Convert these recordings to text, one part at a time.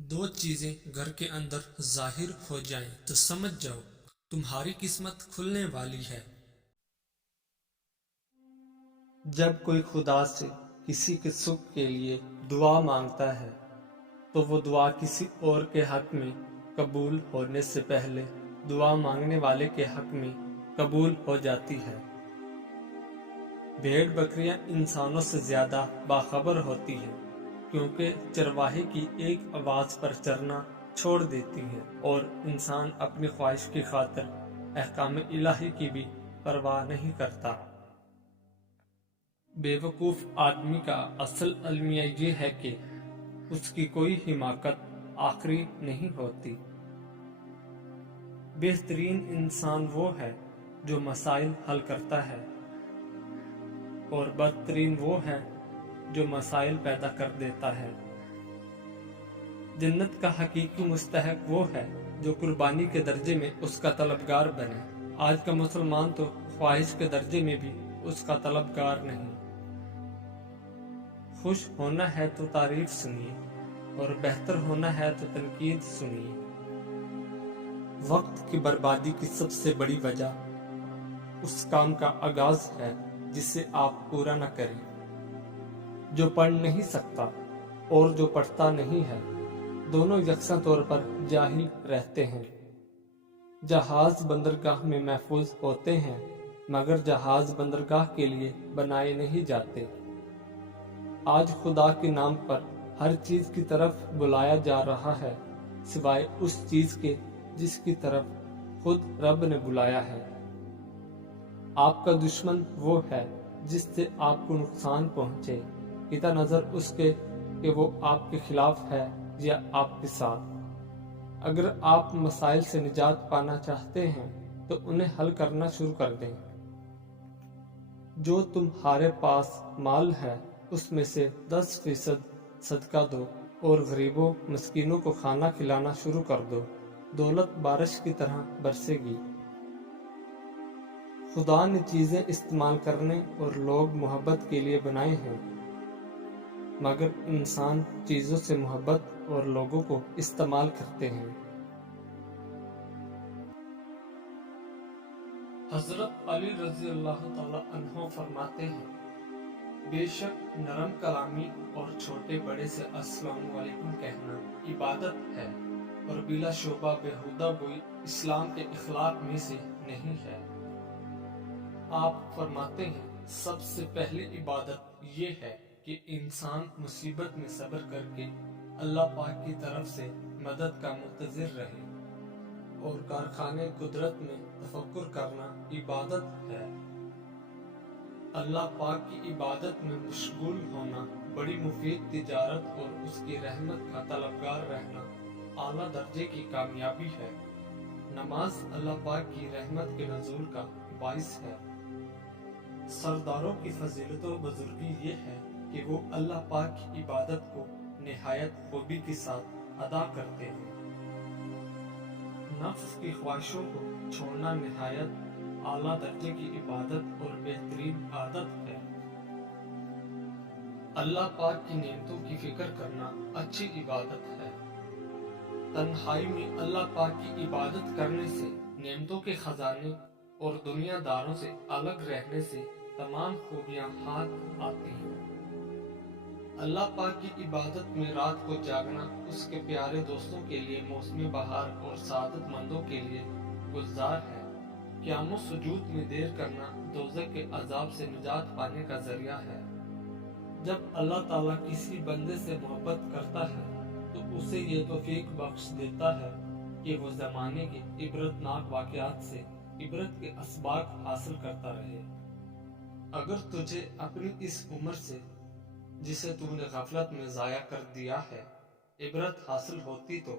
दो चीजें घर के अंदर जाहिर हो जाएं तो समझ जाओ तुम्हारी किस्मत खुलने वाली है। जब कोई खुदा से किसी के सुख के लिए दुआ मांगता है तो वो दुआ किसी और के हक में कबूल होने से पहले दुआ मांगने वाले के हक में कबूल हो जाती है। भेड़ बकरियां इंसानों से ज्यादा बाखबर होती हैं क्योंकि चरवाहे की एक आवाज पर चरना छोड़ देती हैं और इंसान अपनी ख्वाहिश की खातिर अहकाम इलाही की भी परवाह नहीं करता। बेवकूफ आदमी का असल अलमिया ये है कि उसकी कोई हिमाकत आखिरी नहीं होती। बेहतरीन इंसान वो है जो मसाइल हल करता है और बदतरीन वो है जो मसाइल पैदा कर देता है। जन्नत का हकीकी मुस्तहक वो है जो कुर्बानी के दर्जे में उसका तलबगार बने। आज का मुसलमान तो ख्वाहिश के दर्जे में भी उसका तलबगार नहीं। खुश होना है तो तारीफ सुनिए और बेहतर होना है तो तनकीद सुनिए। वक्त की बर्बादी की सबसे बड़ी वजह उस काम का आगाज है जिसे आप पूरा न करें। जो पढ़ नहीं सकता और जो पढ़ता नहीं है दोनों यकसा तौर पर जाहिल रहते हैं। जहाज बंदरगाह में महफूज होते हैं मगर जहाज बंदरगाह के लिए बनाए नहीं जाते। आज खुदा के नाम पर हर चीज की तरफ बुलाया जा रहा है सिवाय उस चीज के जिसकी तरफ खुद रब ने बुलाया है। आपका दुश्मन वो है जिससे आपको नुकसान पहुंचे, किता नजर उसके कि वो आपके खिलाफ है या आपके साथ। अगर आप मसाइल से निजात पाना चाहते हैं तो उन्हें हल करना शुरू कर दें। जो तुम्हारे पास माल है उसमें से 10% सदका दो और गरीबों मस्कीनों को खाना खिलाना शुरू कर दो। दौलत बारिश की तरह बरसेगी। खुदा ने चीजें इस्तेमाल करने और लोग मोहब्बत के लिए बनाए हैं मगर इंसान चीजों से मोहब्बत और लोगों को इस्तेमाल करते हैं। हजरत अली रजी अल्लाह ताला अन्हो फरमाते हैं, बेशक नरम कलामी और छोटे बड़े से अस्सलाम वालेकुम कहना इबादत है और बिला शोबा बेहुदा कोई इस्लाम के इखलाक में से नहीं है। आप फरमाते हैं, सबसे पहली इबादत ये है कि इंसान मुसीबत में सब्र करके अल्लाह पाक की तरफ से मदद का मुंतजिर रहे और कारखाने कुदरत में तफक्कुर करना इबादत है। अल्लाह पाक की इबादत में मशगूल होना बड़ी मुफीद तिजारत और उसकी रहमत का तलबगार रहना आला दर्जे की कामयाबी है। नमाज अल्लाह पाक की रहमत के नज़ूल का बाइस है। सरदारों की फजीलत व बुजुर्गी ये है कि वो अल्लाह पाक की इबादत को निहायत खूबी के साथ अदा करते हैं। नफ्स की ख्वाहिशों को छोड़ना निहायत आला दर्जे की इबादत और बेहतरीन आदत है। अल्लाह पाक की नेमतों की फिक्र करना अच्छी इबादत है। तन्हाई में अल्लाह पाक की इबादत करने से नेमतों के खजाने और दुनियादारों से अलग रहने से तमाम खूबियां हाथ आती हैं। अल्लाह पाक की इबादत में रात को जागना उसके प्यारे दोस्तों के लिए मौसमी बहार और सादतमंदों के लिए गुलजार है। क़याम सुजूद में देर करना दोज़ख के अजाब से निजात पाने का जरिया है। जब अल्लाह ताला किसी बंदे से मोहब्बत करता है तो उसे ये तौफीक बख्श देता है कि वो ज़माने के इबरतनाक वाक़यात से इबरत के असबाक हासिल करता रहे। अगर तुझे अपनी इस उम्र से जिसे तूने गफलत में ज़ाया कर दिया है इबरत हासिल होती तो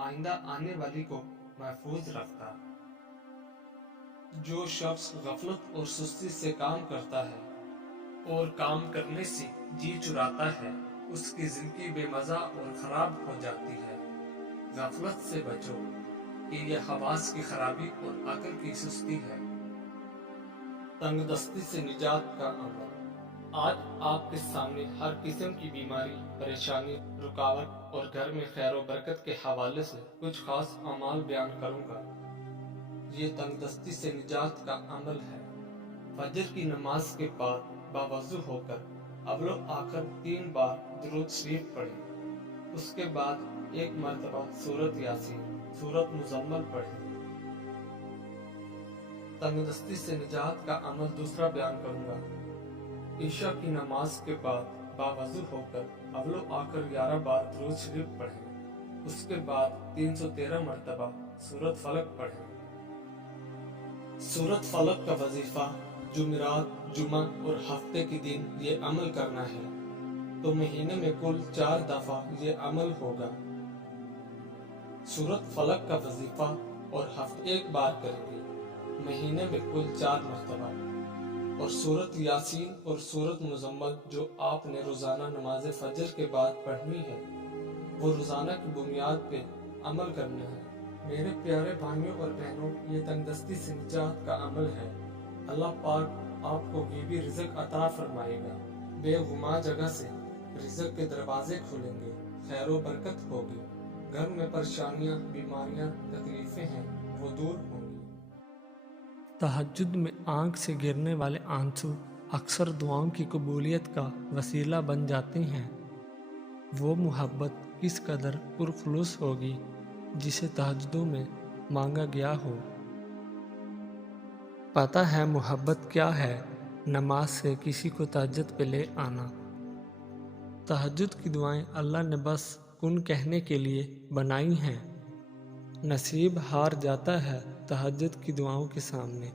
आइंदा आने वाली को महफूज रखता। जो शख्स गफलत और सुस्ती से काम करता है और काम करने से जी चुराता है उसकी जिंदगी बेमजा और खराब हो जाती है। गफलत से बचो कि यह हवास की खराबी और अकल की सुस्ती है। तंगदस्ती से निजात का अमल। آج آپ کے سامنے ہر قسم کی بیماری، پریشانی، رکاوٹ اور گھر میں خیر و برکت کے حوالے سے کچھ خاص اعمال بیان کروں گا۔ یہ تنگ دستی سے نجات کا عمل ہے۔ فجر کی نماز کے بعد باوضو ہو کر اول و آخر 3 بار درود شریف پڑھیں۔ اس کے بعد 1 مرتبہ سورۃ یاسین، سورۃ مزمل پڑھیں۔ تنگ دستی سے نجات کا عمل دوسرا بیان کروں گا۔ عشاء کی نماز کے بعد باوضو ہو کر اول و آخر 11 بار درود شریف پڑھیں۔ اس کے بعد 313 مرتبہ سورۃ فلق پڑھیں۔ سورۃ فلق کا وظیفہ جمعرات، جمعہ اور ہفتے کے دن یہ عمل کرنا ہے، تو مہینے میں کل 4 دفعہ یہ عمل ہوگا۔ سورۃ فلق کا وظیفہ اور ہفتے 1 بار کریں گے، مہینے میں کل 4 مرتبہ۔ اور سورۃ یاسین اور سورۃ مزمل جو آپ نے روزانہ نماز فجر کے بعد پڑھنی ہے، وہ روزانہ کی بنیاد پہ عمل کرنا ہے۔ میرے پیارے بھائیوں اور بہنوں، یہ تنگ دستی سے نجات کا عمل ہے۔ اللہ پاک آپ کو غیبی رزق عطا فرمائے گا، بے گماں جگہ سے رزق کے دروازے کھلیں گے، خیر و برکت ہوگی، گھر میں پریشانیاں، بیماریاں، تکلیفیں ہیں وہ دور ہوں گی۔ تہجد میں آنکھ سے گرنے والے آنسو اکثر دعاؤں کی قبولیت کا وسیلہ بن جاتے ہیں۔ وہ محبت کس قدر پرخلوص ہوگی جسے تہجدوں میں مانگا گیا ہو۔ پتہ ہے محبت کیا ہے؟ نماز سے کسی کو تہجد پہ لے آنا۔ تہجد کی دعائیں اللہ نے بس کن کہنے کے لیے بنائی ہیں۔ نصیب ہار جاتا ہے تہجد کی دعاؤں کے سامنے۔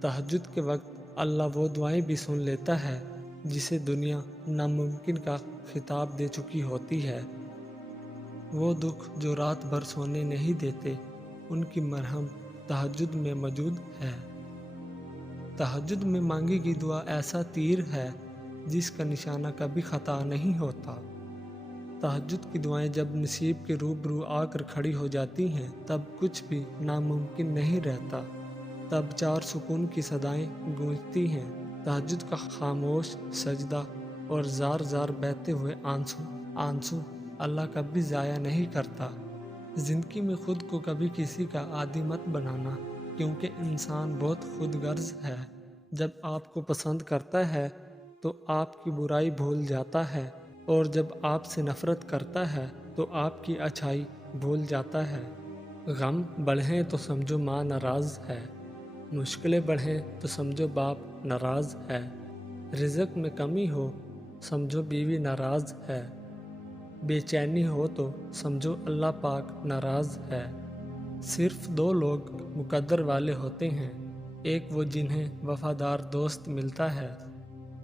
تہجد کے وقت اللہ وہ دعائیں بھی سن لیتا ہے جسے دنیا ناممکن کا خطاب دے چکی ہوتی ہے۔ وہ دکھ جو رات بھر سونے نہیں دیتے، ان کی مرہم تہجد میں موجود ہے۔ تہجد میں مانگی گئی دعا ایسا تیر ہے جس کا نشانہ کبھی خطا نہیں ہوتا۔ تہجد کی دعائیں جب نصیب کے روبرو آ کر کھڑی ہو جاتی ہیں، تب کچھ بھی ناممکن نہیں رہتا۔ تب 4 سکون کی صدائیں گونجتی ہیں۔ تہجد کا خاموش سجدہ اور زار زار بہتے ہوئے آنسو اللہ کبھی ضائع نہیں کرتا۔ زندگی میں خود کو کبھی کسی کا عادی مت بنانا، کیونکہ انسان بہت خود غرض ہے۔ جب آپ کو پسند کرتا ہے تو آپ کی برائی بھول جاتا ہے، اور جب آپ سے نفرت کرتا ہے تو آپ کی اچھائی بھول جاتا ہے۔ غم بڑھیں تو سمجھو ماں ناراض ہے، مشکلیں بڑھیں تو سمجھو باپ ناراض ہے، رزق میں کمی ہو سمجھو بیوی ناراض ہے، بے چینی ہو تو سمجھو اللہ پاک ناراض ہے۔ صرف 2 لوگ مقدر والے ہوتے ہیں، ایک وہ جنہیں وفادار دوست ملتا ہے،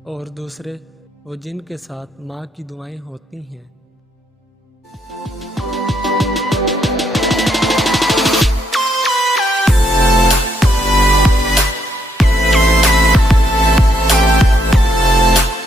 اور دوسرے وہ جن کے ساتھ ماں کی دعائیں ہوتی ہیں۔